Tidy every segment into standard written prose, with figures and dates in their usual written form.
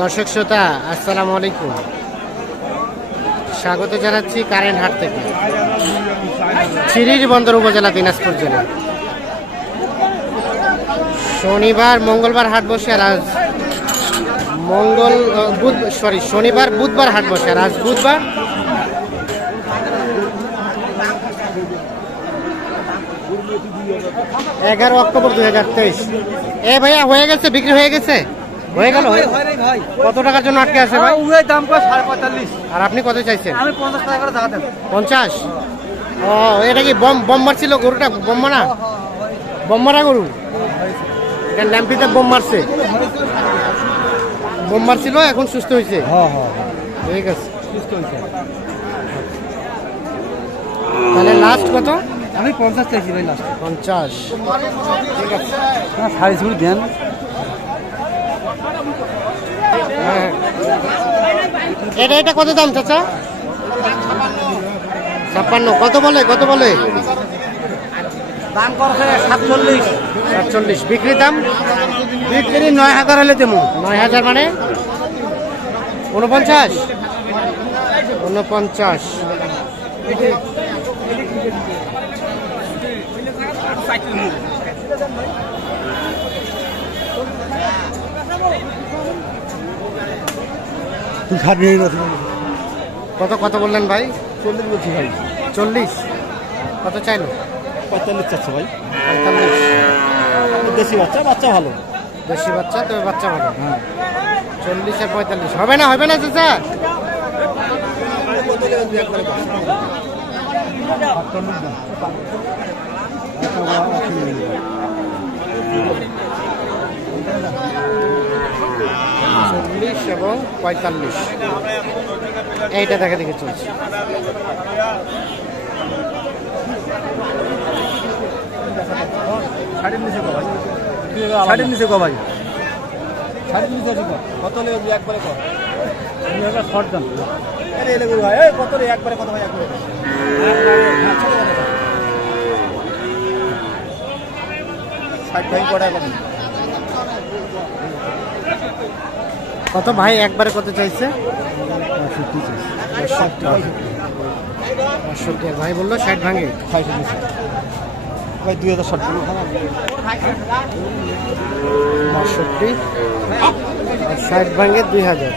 দর্শক শ্রোতা আসসালামু আলাইকুম, স্বাগত জানাচ্ছি কারেন্ট হাট থেকে, খিরিরবন্দর উপজেলা, দিনাজপুর জেলা। শনিবার মঙ্গলবার হাট বসে, আর আজ শনিবার বুধবার হাট বসে, আর আজ বুধবার। এগারো অক্টোবর 2023। এ ভাইয়া হয়ে গেছে, বিক্রি হয়ে গেছে, হয়ে গেল। কত টাকার জন্য আটকে আছে ভাই? দাম 45.5। আর আপনি কত চাইছেন? আমি 50 টাকা করে দাম। 50? ও, এটা কি বম মারছিল গরুটা? বম মারা, বম মারা গরু। এটা ল্যাম্পিতে বম মারছে, বম মারছিল, এখন সুস্থ হয়েছে। ঠিক আছে, সুস্থ হয়েছে। তাহলে লাস্ট কত? আমি 50 চাইছি ভাই, লাস্ট 50। ঠিক আছে, সাইজ গুলো দেন। এটা কত দাম চাচা? 56। কত বলে, কত বলে? দাম করছে 47। 47। বিক্রির দাম? বিক্রি 9000 হলে দেবো। 9000 মানে 49? 49। কত কত বললেন ভাই? 40 বলছি ভাই। 40? কত চাইলো? 45 চাচ্ছে ভাই। 45। দেশি বাচ্চা, বাচ্চা ভালো। দেশি বাচ্চা, তবে বাচ্চা ভালো। হ্যাঁ, 40 আর 45 হবে না, হবে না চাচা? এবং 45 এইটা দেখে দেখে চলছে। শাড়ির নিচে কো ভাই, শাড়ির নিচে কত লেগে একবারে কর। 2000 শর্ট দাম। আরে এলে ভাই, এই কত রে একবারে, কত ভাই একবারে? 60 ভাই কটা কত? কত ভাই একবারে কত চাইছে? 65। ভাই বললো 60 ভাঙে। 60 ভাই 2000 শর্ট দিল। 65 আর 60 ভাঙে 2000।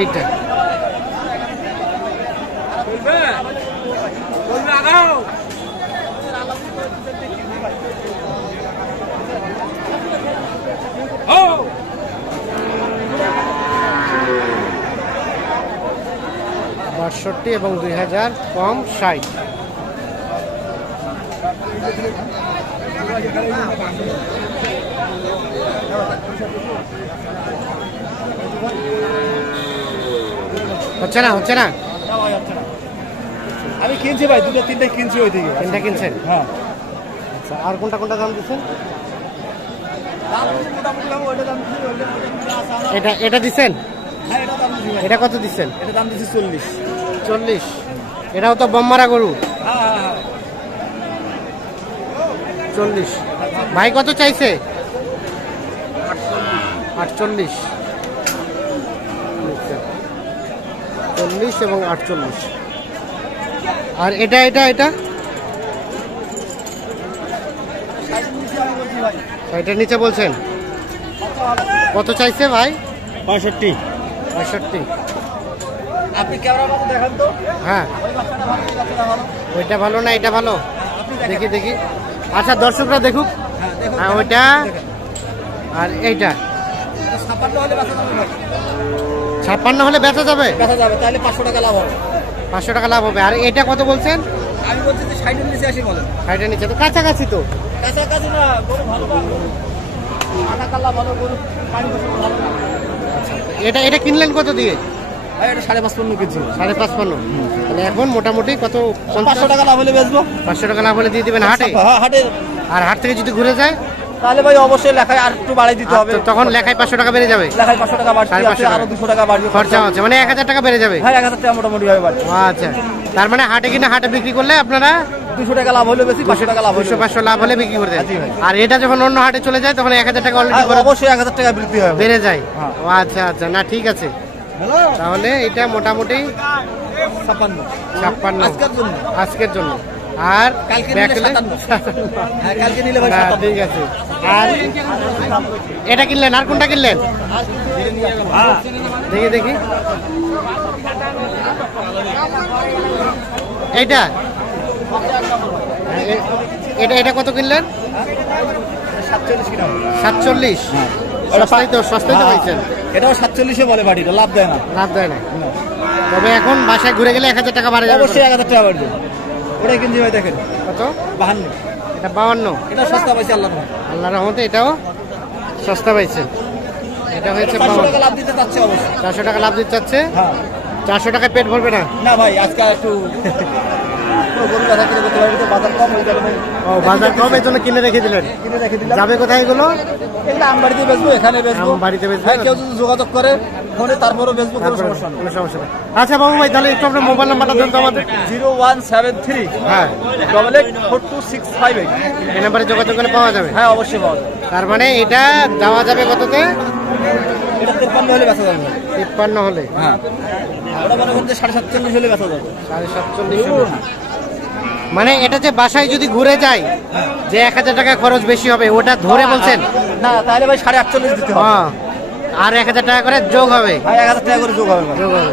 এইটা বাষট্টি এবং 2000 কম 60। হচ্ছে না, হচ্ছে না। আমি কিনছি ভাই, দুটো তিনটে কিনছি ওই দিকে। 3টা কিনছেন? হ্যাঁ। আচ্ছা, আর কোনটা কোনটা দাম দিচ্ছেন? এটা এটা দিচ্ছেন? এটা কত দিচ্ছেন? এটা দাম দিচ্ছি 40। 40? এটাও তো বম্মারা গরু। 40। ভাই কত চাইছে? 48। 40 এবং 48। আর এটা এটা এটা এটার নিচে বলছেন? কত চাইছে ভাই? 65। 65। আপনি ক্যামেরা মতো দেখান তো। হ্যাঁ, ওইটা ভালো না এটা ভালো? দেখি দেখি। আচ্ছা, দর্শকরা দেখুক। হ্যাঁ, ওইটা আর এইটা 56 হলে বেচা যাবে? তাহলে 500 টাকা লাভ হবে। 500 টাকা লাভ হবে। আর এটা কত বলছেন? আমি বলছি যে 60 নিচে আসি বলেন। 60 নিচে তো কাছাকাছি তো। কাছাকাছি না, গরু ভালো ভালো, আটা কালা ভালো গরু, পানি ভালো। আচ্ছা, এটা এটা কিনলেন কত দিয়ে? ভাই এটা 5.5 কেজি। 5.5। তাহলে এখন মোটামুটি কত? 500 টাকা লাভ হলে বেচবো। 500 টাকা লাভ হলে দিয়ে দিবেন হাটে? হ্যাঁ, হাটে। আর হাট থেকে যদি ঘুরে যায় তাহলে ভাই অবশ্যই লেখায় আর একটু বাড়াই দিতে হবে। তখন লেখায় 500 টাকা বেড়ে যাবে। লেখায় 500 টাকা বাড়ছে, আরো 200 টাকা বাড়বে খরচা হচ্ছে, মানে 1000 টাকা বেড়ে যাবে। হ্যাঁ, 1000 টাকা মোটামুটি হবে বাড়ছে। আচ্ছা, তার মানে হাটে কিনা হাটে বিক্রি করলে আপনারা 200 টাকা লাভ হলে বেশি, 500 টাকা লাভ হলে 200-500 লাভ হলে বিক্রি করে দেন। জি ভাই। আর এটা যখন অন্য হাটে চলে যায় তখন 1000 টাকা অলরেডি অবশ্যই 1000 টাকা বৃদ্ধি হয়, বেড়ে যায়। হ্যাঁ। ও আচ্ছা আচ্ছা, না ঠিক আছে, তাহলে এটা মোটামুটি 56 আজকের জন্য। আর কালকে নিলে 57 হ্যাঁ, কালকে নিলে ভাই 57 ঠিক আছে। আর এটা কিনলেন, আর কোনটা কিনলেন দেখি দেখি, এইটা এটা এটা কত কিনলেন? 47 কিনা 47। সস্তাই তো, সস্তাই তো পাইছেন। এটাও 47 বলে বাড়িটা, লাভ দেয় না, লাভ দেয় না। তবে এখন বাসায় ঘুরে গেলে 1000 টাকা বাড়ে যাবে। অবশ্যই 1000 টাকা বাড়বে। ওটাই কিনছি ভাই, দেখেন কত? 52। এটা 52। এটা সস্তা পাইছে আল্লাহর রহমতে। আল্লাহর রহমতে এটাও সস্তা পাইছে। এটা হয়েছে 500 টাকা লাভ দিতে চাচ্ছে অবশ্যই। 400 টাকা লাভ দিতে চাচ্ছে। হ্যাঁ 400 টাকায় পেট ভরবে না। না ভাই, আজকে একটু গরু কথা কিনে করতে পারি, বাজার কম হয়ে যাবে। ও বাজার কম, এই জন্য কিনে রেখে দিলেন। কিনে রেখে দিলাম। যাবে কোথায় এগুলো? এগুলো আমবাড়িতে বেচবো, এখানে বেচবো, বাড়িতে বেচবেন? হ্যাঁ, কেউ যদি যোগাযোগ করে ফোনে তারপরও বেচবো, কোনো সমস্যা নেই। কোনো সমস্যা নেই। আচ্ছা বাবু ভাই, তাহলে একটু আপনার মোবাইল নাম্বারটা দেন তো আমাদের। 0173 হ্যাঁ 88422658। এই নাম্বারে যোগাযোগ করে পাওয়া যাবে। হ্যাঁ অবশ্যই পাওয়া যাবে। তার মানে এটা দেওয়া যাবে কততে? এটা 53 হলে বেচা যাবে। 53 হলে। হ্যাঁ ওটা মনে করতে 47.5 হলে বেচা যাবে। 47.5 হলে। মানে এটা যে বাসায় যদি ঘুরে যায় যে 1000 টাকা খরচ বেশি হবে, ওটা ধরে বলছেন? না তাহলে ভাই 48.5 দিতে হবে। হ্যাঁ, আর 1000 টাকা করে যোগ হবে। ভাই 1000 টাকা করে যোগ হবে। যোগ হবে,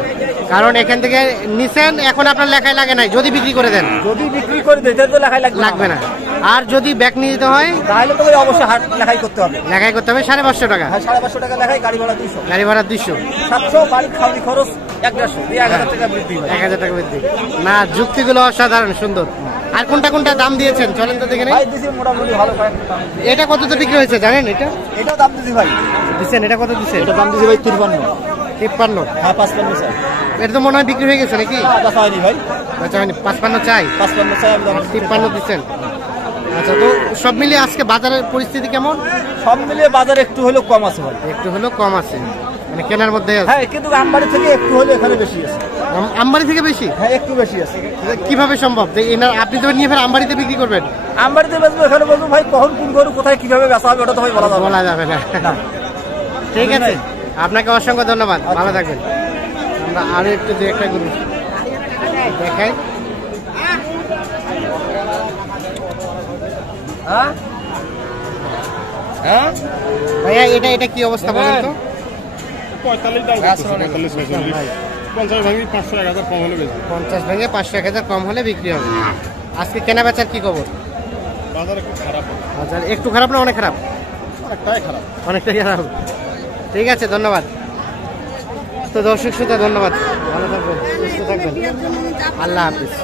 কারণ এখান থেকে নিছেন, এখন আপনার লেখায় লাগে নাই। যদি বিক্রি করে দেন, যদি বিক্রি করে দেয় তাহলে তো লেখাই লাগবে না। আর যদি ব্যাক নিয়ে যেতে হয় তাহলে তো ভাই অবশ্যই হাট লেখাই করতে হবে। লেখাই করতে হবে 550 টাকা। হ্যাঁ 550 টাকা লেখাই, গাড়ি ভাড়া 200, গাড়ি ভাড়া 200, 700, বাড়ি খাওয়ানি খরচ 150, এই 1000 টাকা বৃদ্ধি হয়। 1000 টাকা বৃদ্ধি। না, যুক্তিগুলো অসাধারণ সুন্দর। আর কোনটা কোনটা দাম দিয়েছেন চলেন তো দেখে নেই। ভাই দিছি মোটামুটি ভালো কয়েকটা দাম দিছি। এটা কততে বিক্রি হয়েছে জানেন? এটাও দাম দিছি ভাই। দিচ্ছেন? এটা কত দিচ্ছেন? এটা দাম দিছি ভাই 53। 53। হ্যাঁ 55 চাই। এটা তো মনে হয় বিক্রি হয়ে গেছে নাকি? না বেচা হয়নি ভাই, আচ্ছা, হয়নি। 55 চাই, 55 চাই আমি দাম 53 দিচ্ছেন। আচ্ছা, তো সব মিলিয়ে আজকে বাজারের পরিস্থিতি কেমন? সব মিলিয়ে বাজার একটু হলেও কম আছে ভাই। একটু হলেও কম আছে, মানে কেনার মধ্যে আছে। হ্যাঁ কিন্তু আমবাড়ি থেকে একটু হলে এখানে বেশি আছে। আমবাড়ি থেকে বেশি? হ্যাঁ একটু বেশি আছে। এটা কিভাবে সম্ভব যে আপনি তো নিয়ে ফের আমবাড়িতে বিক্রি করবেন? আমবাড়িতে বেচবো, এখানে বলবো ভাই কখন কোন গরু কোথায় কিভাবে বেচা হবে ওটা তো ভাই বলা যাবে না। বলা যাবে না। ঠিক আছে, আপনাকে অসংখ্য ধন্যবাদ, ভালো থাকবেন। আমরা আরো একটু দু একটা গরু দেখাই। হ্যাঁ হ্যাঁ ভাইয়া এটা এটা কি অবস্থা বলেন তো? 45 দাম করতেছে, 45 46। 50 ভাঙি 500 1000 কম হলে বেশি। 50 ভেঙে 500 1000 কম হলে বিক্রি হবে। আজকে কেনা বেচার কি খবর? বাজার একটু খারাপ, বাজার একটু খারাপ না অনেক খারাপ? অনেকটাই খারাপ। অনেকটাই খারাপ। ঠিক আছে, ধন্যবাদ। তো দর্শক শ্রোতা ধন্যবাদ, ভালো থাকবেন, সুস্থ থাকবেন, আল্লাহ হাফিজ।